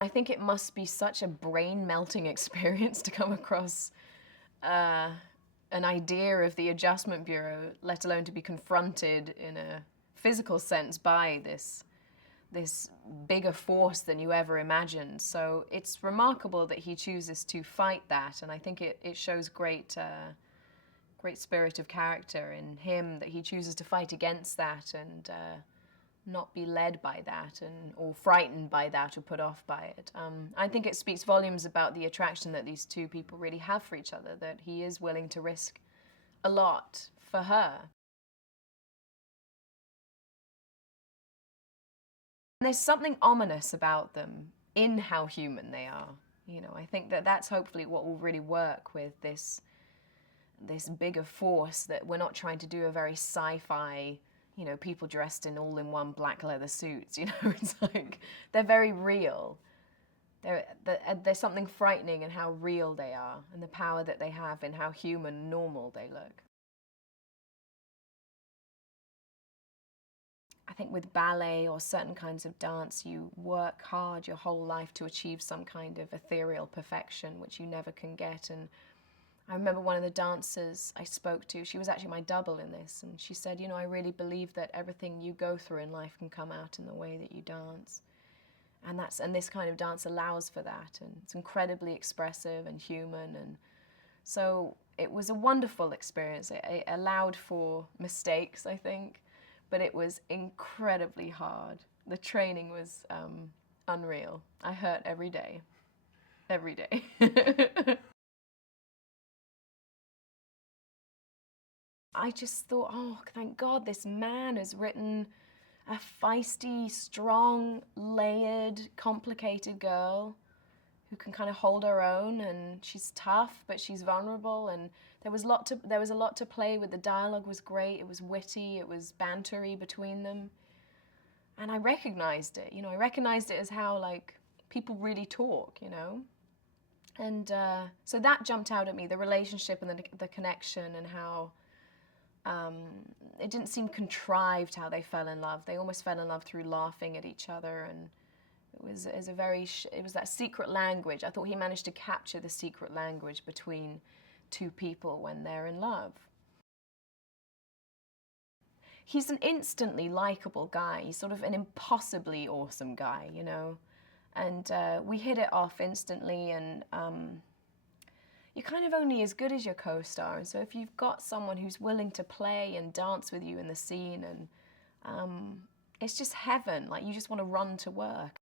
I think it must be such a brain-melting experience to come across an idea of the Adjustment Bureau, let alone to be confronted in a physical sense by this bigger force than you ever imagined. So it's remarkable that he chooses to fight that, and I think it shows great spirit of character in him, that he chooses to fight against that and not be led by that or frightened by that or put off by it. I think it speaks volumes about the attraction that these two people really have for each other, that he is willing to risk a lot for her. And there's something ominous about them in how human they are. You know, I think that that's hopefully what will really work with this bigger force, that we're not trying to do a very sci-fi, you know, people dressed in all-in-one black leather suits, you know. It's like, they're very real. There's something frightening in how real they are and the power that they have and how human, normal they look. I think with ballet or certain kinds of dance, you work hard your whole life to achieve some kind of ethereal perfection, which you never can get. And I remember one of the dancers I spoke to, she was actually my double in this, and she said, you know, I really believe that everything you go through in life can come out in the way that you dance. And this kind of dance allows for that, and it's incredibly expressive and human, and so it was a wonderful experience. It allowed for mistakes, I think, but it was incredibly hard. The training was unreal. I hurt every day. Every day. I just thought, oh, thank God this man has written a feisty, strong, layered, complicated girl who can kind of hold her own, and she's tough, but she's vulnerable, and there was a lot to play with. The dialogue was great, it was witty, it was bantery between them. And I recognized it, you know, I recognized it as how, like, people really talk, you know? And so that jumped out at me, the relationship and the connection, and how it didn't seem contrived how they fell in love. They almost fell in love through laughing at each other, and it was that secret language. I thought he managed to capture the secret language between two people when they're in love. He's an instantly likable guy. He's sort of an impossibly awesome guy, you know? And we hit it off instantly, and you're kind of only as good as your co-star. And so if you've got someone who's willing to play and dance with you in the scene, and it's just heaven. Like, you just want to run to work.